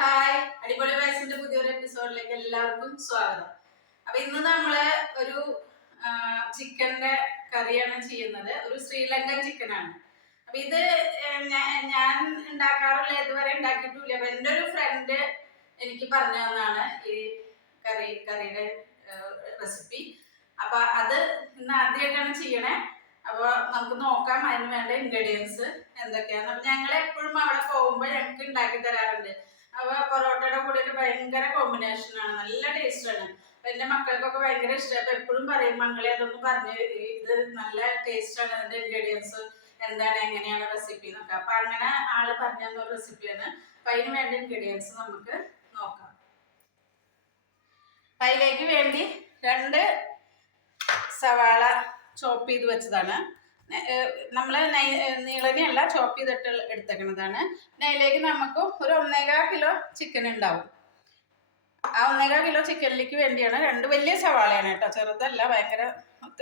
Hi, അടിപൊളി വയസ്സിന്റെ പുതിയൊരു എപ്പിസോഡിലേക്ക് എല്ലാവർക്കും സ്വാഗതം. അപ്പൊ ഇന്ന് നമ്മള് ഒരു ചിക്കന്റെ കറിയാണ് ചെയ്യുന്നത്. ഒരു ശ്രീലങ്കൻ ചിക്കനാണ്. അപ്പൊ ഇത് ഞാൻ ഉണ്ടാക്കാറില്ല, ഇതുവരെ ഉണ്ടാക്കിയിട്ടില്ല. അപ്പൊ എൻ്റെ ഒരു ഫ്രണ്ട് എനിക്ക് പറഞ്ഞു തന്നാണ് ഈ കറിയുടെ റെസിപ്പി. അപ്പൊ അത് ഇന്ന് ആദ്യമായിട്ടാണ് ചെയ്യണേ. അപ്പൊ നമുക്ക് നോക്കാം അതിന് വേണ്ട ഇൻഗ്രീഡിയൻസ് എന്തൊക്കെയാണ്. അപ്പൊ ഞങ്ങൾ എപ്പോഴും അവിടെ പോകുമ്പോൾ ഞങ്ങൾക്ക് ഉണ്ടാക്കി തരാറുണ്ട്. അപ്പൊ പൊറോട്ടയുടെ കൂടെ ഭയങ്കര കോമ്പിനേഷനാണ്, നല്ല ടേസ്റ്റാണ്. അപ്പൊ എൻ്റെ മക്കൾക്കൊക്കെ ഭയങ്കര ഇഷ്ടമാണ്. അപ്പൊ എപ്പോഴും പറയും, മങ്ങളെ അതൊന്ന് പറഞ്ഞ്, ഇത് നല്ല ടേസ്റ്റാണ്, അതിന്റെ ഇൻഗ്രീഡിയൻസ് എന്താണ്, എങ്ങനെയാണ് റെസിപ്പി എന്നൊക്കെ. അപ്പൊ അങ്ങനെ ആള് പറഞ്ഞു തന്ന ഒരു റെസിപ്പിയാണ്. അപ്പൊ അതിന് വേണ്ട ഇൻഗ്രീഡിയൻസ് നമുക്ക് നോക്കാം. അതിലേക്ക് വേണ്ടി 2 സവാള ചോപ്പ് ചെയ്ത് വെച്ചതാണ്. നമ്മൾ നീളനെയല്ല, ചോപ്പ് ചെയ്തിട്ട് എടുത്തേക്കുന്നതാണ്. പിന്നെ അതിലേക്ക് നമുക്ക് ഒരു 1.25 കിലോ ചിക്കൻ ഉണ്ടാവും. ആ 1.25 കിലോ ചിക്കനിലേക്ക് വേണ്ടിയാണ് 2 വലിയ സവാളയാണ് കേട്ടോ, ചെറുതല്ല, ഭയങ്കര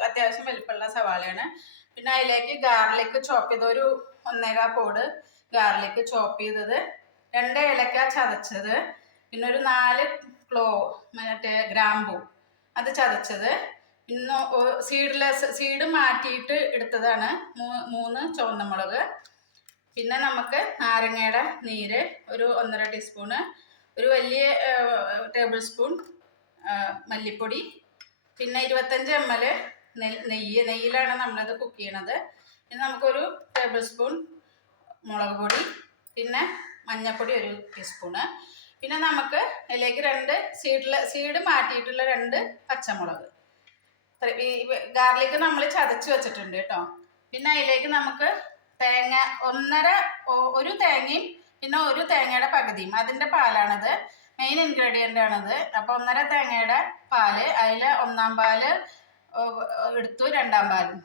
അത്യാവശ്യം വലിപ്പമുള്ള സവാളയാണ്. പിന്നെ അതിലേക്ക് ഗാർലിക് ചോപ്പ് ചെയ്ത് ഒരു 1.25 പോട് ഗാർലിക് ചോപ്പ് ചെയ്തത്, 2 ഏലക്ക ചതച്ചത്, പിന്നെ ഒരു 4 മറ്റേ ഗ്രാമ്പൂ അത് ചതച്ചത്, പിന്നെ സീഡ് മാറ്റിയിട്ട് എടുത്തതാണ് 3 ചുവന്ന മുളക്. പിന്നെ നമുക്ക് നാരങ്ങയുടെ നീര് ഒരു 1.5 ടീസ്പൂണ്, ഒരു വലിയ ടേബിൾ സ്പൂൺ മല്ലിപ്പൊടി, പിന്നെ 25 ml നെയ്യിലാണ് നമ്മളത് കുക്ക് ചെയ്യണത്. പിന്നെ നമുക്കൊരു ടേബിൾ സ്പൂൺ മുളക് പൊടി, പിന്നെ മഞ്ഞൾപ്പൊടി 1 ടീസ്പൂണ്. പിന്നെ നമുക്ക് അതിലേക്ക് 2 സീഡ് മാറ്റിയിട്ടുള്ള 2 പച്ചമുളക്. ഈ ഗാർലിക് നമ്മൾ ചതച്ച് വെച്ചിട്ടുണ്ട് കേട്ടോ. പിന്നെ അതിലേക്ക് നമുക്ക് തേങ്ങ ഒരു തേങ്ങയും പിന്നെ 1 തേങ്ങയുടെ പകുതിയും, അതിൻ്റെ പാലാണത്, മെയിൻ ഇൻഗ്രീഡിയൻ്റ് ആണത്. അപ്പോൾ 1.5 തേങ്ങയുടെ പാല്, അതിൽ 1-ാം പാല് എടുത്തു, 2-ാം പാലും,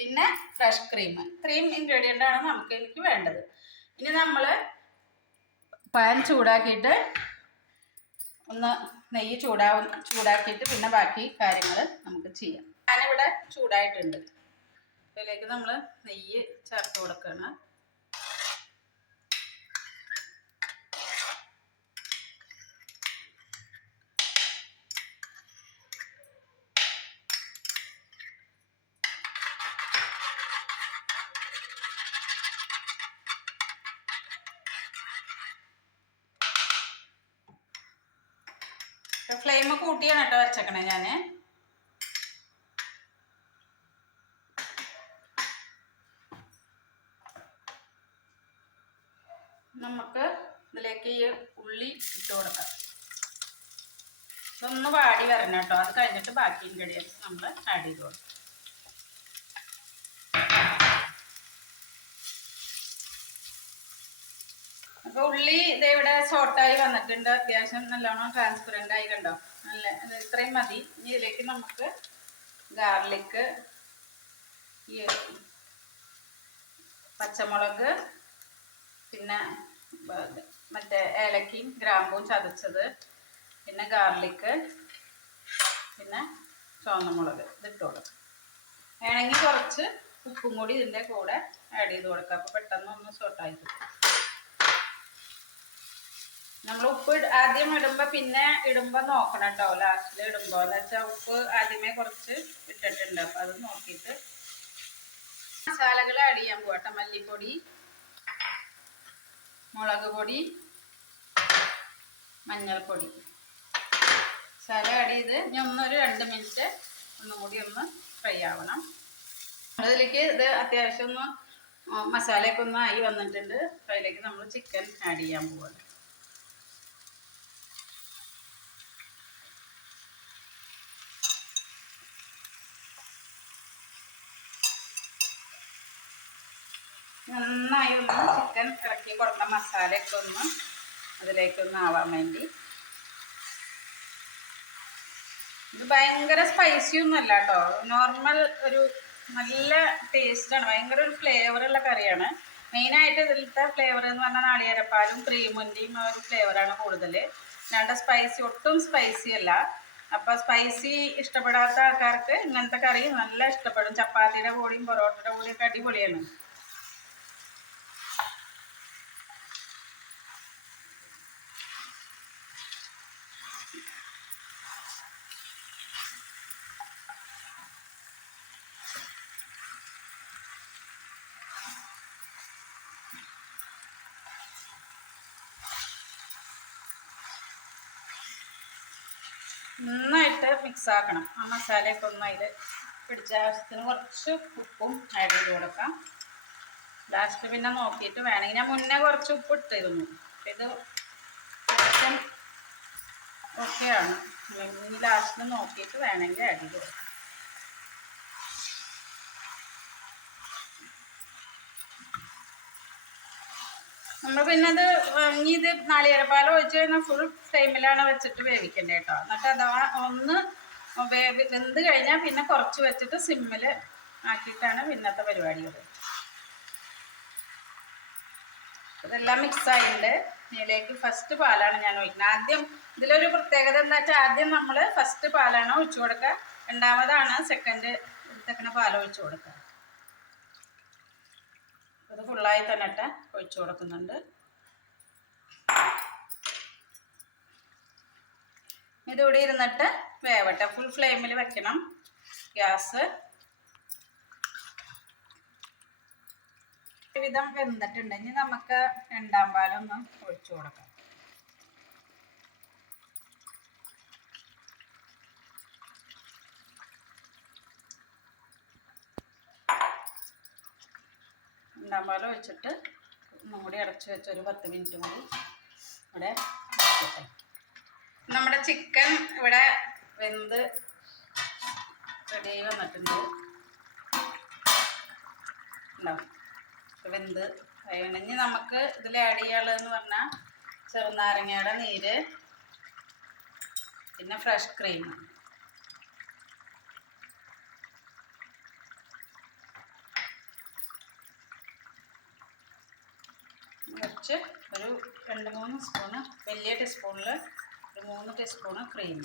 പിന്നെ ഫ്രഷ് ക്രീം. ഇത്രയും ഇൻഗ്രീഡിയൻ്റ് ആണ് എനിക്ക് വേണ്ടത്. ഇനി നമ്മൾ പാൻ ചൂടാക്കിയിട്ട് ഒന്ന് നെയ്യ് ചൂടാക്കിയിട്ട് പിന്നെ ബാക്കി കാര്യങ്ങൾ നമുക്ക് ചെയ്യാം. ഞാനിവിടെ ചൂടായിട്ടുണ്ട്. അതിലേക്ക് നമ്മൾ നെയ്യ് ചേർത്ത് കൊടുക്കണം. ഫ്ലെയിം കൂട്ടിയാണ് കേട്ടോ വെച്ചേക്കണേ ഞാൻ. നമുക്ക് ഇതിലേക്ക് ഈ ഉള്ളി ഇട്ട് കൊടുക്കാം. ഇതൊന്ന് വാടി വരണം കേട്ടോ. അത് കഴിഞ്ഞിട്ട് ബാക്കി ഇൻഗ്രീഡിയൻസ് നമ്മൾ ആഡ് ചെയ്ത് കൊടുക്കാം. അപ്പോൾ ഉള്ളി ഇതേവിടെ സോട്ടായി വന്നിട്ടുണ്ട്, അത്യാവശ്യം നല്ലോണം ട്രാൻസ്പെറൻ്റ് ആയി കണ്ടോ. നല്ല ഇത്രയും മതി. ഇനി ഇതിലേക്ക് നമുക്ക് ഗാർലിക്, ഈ പച്ചമുളക്, പിന്നെ മറ്റേ ഏലക്കയും ഗ്രാമ്പും ചതച്ചത്, പിന്നെ ഗാർലിക്, പിന്നെ ചുവന്ന മുളക് ഇതിട്ട് കൊടുക്കാം. വേണമെങ്കിൽ കുറച്ച് ഉപ്പും കൂടി ഇതിൻ്റെ കൂടെ ആഡ് ചെയ്ത് കൊടുക്കാം. അപ്പോൾ പെട്ടെന്ന് ഒന്ന് സോട്ടായി കിട്ടും. നമ്മൾ ഉപ്പ് ആദ്യം ഇടുമ്പോൾ പിന്നെ ഇടുമ്പോൾ നോക്കണം കേട്ടോ. ലാസ്റ്റിൽ ഇടുമ്പോൾ എന്ന് വെച്ചാൽ ഉപ്പ് ആദ്യമേ കുറച്ച് ഇട്ടിട്ടുണ്ട്. അപ്പോൾ അത് നോക്കിയിട്ട് മസാലകൾ ആഡ് ചെയ്യാൻ പോകട്ടെ. മല്ലിപ്പൊടി, മുളക് പൊടി, മഞ്ഞൾപ്പൊടി, മസാല ആഡ് ചെയ്ത് ഇനി ഒന്നൊരു 2 മിനിറ്റ് ഒന്നും കൂടി ഒന്ന് ഫ്രൈ ആവണം. അതിലേക്ക് ഇത് അത്യാവശ്യം ഒന്ന് മസാലയൊക്കെ ഒന്ന് ആയി വന്നിട്ടുണ്ട്. അപ്പോൾ അതിലേക്ക് നമ്മൾ ചിക്കൻ ആഡ് ചെയ്യാൻ പോവാണ്. നന്നായി ഒന്ന് ചിക്കൻ ഇറക്കി കൊടുക്കണം. മസാലയൊക്കെ ഒന്ന് അതിലേക്കൊന്ന് ആവാൻ വേണ്ടി. ഇത് ഭയങ്കര സ്പൈസി ഒന്നുമല്ല കേട്ടോ, നോർമൽ ഒരു നല്ല ടേസ്റ്റാണ്. ഭയങ്കര ഒരു ഫ്ലേവറുള്ള കറിയാണ്. മെയിനായിട്ട് ഇതിലത്തെ ഫ്ലേവർ എന്ന് പറഞ്ഞാൽ നാളികേരപ്പാലും ക്രീമിൻ്റെയും ഒരു ഫ്ലേവറാണ് കൂടുതൽ. അല്ലാണ്ട് സ്പൈസി ഒട്ടും സ്പൈസി അല്ല. അപ്പോൾ സ്പൈസി ഇഷ്ടപ്പെടാത്ത ആൾക്കാർക്ക് ഇങ്ങനത്തെ കറി നല്ല ഇഷ്ടപ്പെടും. ചപ്പാത്തിയുടെ കൂടെയും പൊറോട്ടയുടെ കൂടെയൊക്കെ അടിപൊളിയാണ്. നന്നായിട്ട് മിക്സ് ആക്കണം. ആ മസാലയൊക്കെ ഒന്ന് അതിൽ പിടിച്ച ആവശ്യത്തിന് കുറച്ച് ഉപ്പും ആഡ് ചെയ്ത് കൊടുക്കാം. ലാസ്റ്റ് പിന്നെ നോക്കിയിട്ട് വേണമെങ്കിൽ ഞാൻ മുന്നേ കുറച്ച് ഉപ്പ് ഇട്ടിരുന്നു. ഇത് ഓക്കെയാണ്. ഇനി ലാസ്റ്റ് നോക്കിയിട്ട് വേണമെങ്കിൽ ആഡ് ചെയ്ത് കൊടുക്കാം. നമ്മൾ പിന്നെ അത് ഇനി ഇത് നാളികേരപ്പാൽ ഒഴിച്ച് കഴിഞ്ഞാൽ ഫുൾ ഫ്ലെയിമിലാണ് വെച്ചിട്ട് വേവിക്കേണ്ടത് കേട്ടോ. എന്നിട്ട് അഥവാ ഒന്ന് വെന്ത് കഴിഞ്ഞാൽ പിന്നെ കുറച്ച് വെച്ചിട്ട് സിമ്മിൽ ആക്കിയിട്ടാണ് പിന്നത്തെ പരിപാടികൾ. ഇതെല്ലാം മിക്സ് ആയിട്ടുണ്ട്. ഇതിലേക്ക് ഫസ്റ്റ് പാലാണ് ഞാൻ ഒഴിക്കുന്നത്. ആദ്യം ഇതിലൊരു പ്രത്യേകത എന്താ വെച്ചാൽ ആദ്യം നമ്മൾ ഫസ്റ്റ് പാലാണ് ഒഴിച്ചു കൊടുക്കുക, രണ്ടാമതാണ് സെക്കൻഡ് എടുത്തേക്കണ പാൽ ഒഴിച്ചു കൊടുക്കുക. അത് ഫുള്ളായി തന്നെ ഒഴിച്ചു കൊടുക്കുന്നുണ്ട്. ഇതിവിടെ ഇരുന്നിട്ട് വേവട്ടെ. ഫുൾ ഫ്ലെയിമിൽ വെക്കണം ഗ്യാസ്. വിധം വെന്തിട്ടുണ്ടെങ്കിൽ നമുക്ക് രണ്ടാം പാലൊന്ന് ഒഴിച്ചു കൊടുക്കാം. രണ്ടാം പാൽ ഒഴിച്ചിട്ട് ഒന്നും കൂടി അടച്ച് വെച്ച് ഒരു 10 മിനിറ്റ് കൂടി ഇവിടെ വെച്ചിട്ട് നമ്മുടെ ചിക്കൻ ഇവിടെ വെന്ത് റെഡിയായി വന്നിട്ടുണ്ട്. ഉണ്ടാവും വെന്ത് ഇനി നമുക്ക് ഇതിൽ ആഡ് ചെയ്യാനുള്ളതെന്ന് പറഞ്ഞാൽ ചെറുനാരങ്ങയുടെ നീര്, പിന്നെ ഫ്രഷ് ക്രീം. കുറച്ച് ഒരു 2-3 സ്പൂണ്, വലിയ ടീസ്പൂണിൽ ഒരു 3 ടീസ്പൂണ് ക്രീം.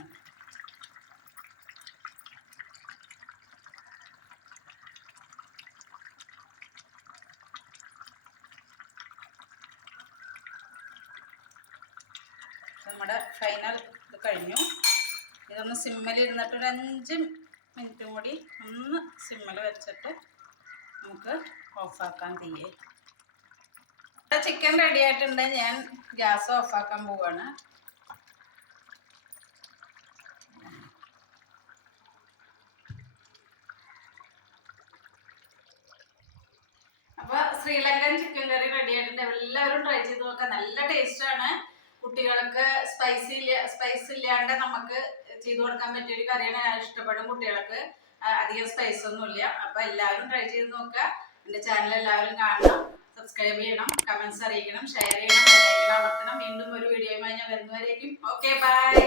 നമ്മുടെ ഫൈനൽ ഇത് കഴിഞ്ഞു. ഇതൊന്ന് സിമ്മിൽ ഇരുന്നിട്ട് ഒരു 5 മിനിറ്റും കൂടി ഒന്ന് സിമ്മിൽ വെച്ചിട്ട് നമുക്ക് ഓഫാക്കാൻ തീയെ. ചിക്കൻ റെഡി ആയിട്ടുണ്ട്. ഞാൻ ഗ്യാസ് ഓഫാക്കാൻ പോവാണ്. അപ്പോൾ ശ്രീലങ്കൻ ചിക്കൻ കറി റെഡി ആയിട്ടുണ്ട്. എല്ലാവരും ട്രൈ ചെയ്ത് നോക്കാം. നല്ല ടേസ്റ്റാണ്. കുട്ടികൾക്ക് സ്പൈസ് ഇല്ലാണ്ട് നമുക്ക് ചെയ്തു കൊടുക്കാൻ പറ്റിയൊരു കറിയാണ്. ഇഷ്ടപ്പെടും കുട്ടികൾക്ക്. അധികം സ്പൈസ് ഒന്നുമില്ല. അപ്പോൾ എല്ലാവരും ട്രൈ ചെയ്ത് നോക്കുക. എൻ്റെ ചാനൽ എല്ലാവരും കാണണം, സബ്സ്ക്രൈബ് ചെയ്യണം, കമൻസ് അറിയിക്കണം, ഷെയർ ചെയ്യണം, അമർത്തണം. വീണ്ടും ഒരു വീഡിയോയുമായി ഞാൻ വരുന്നവരേക്കും ഓക്കെ ബൈ.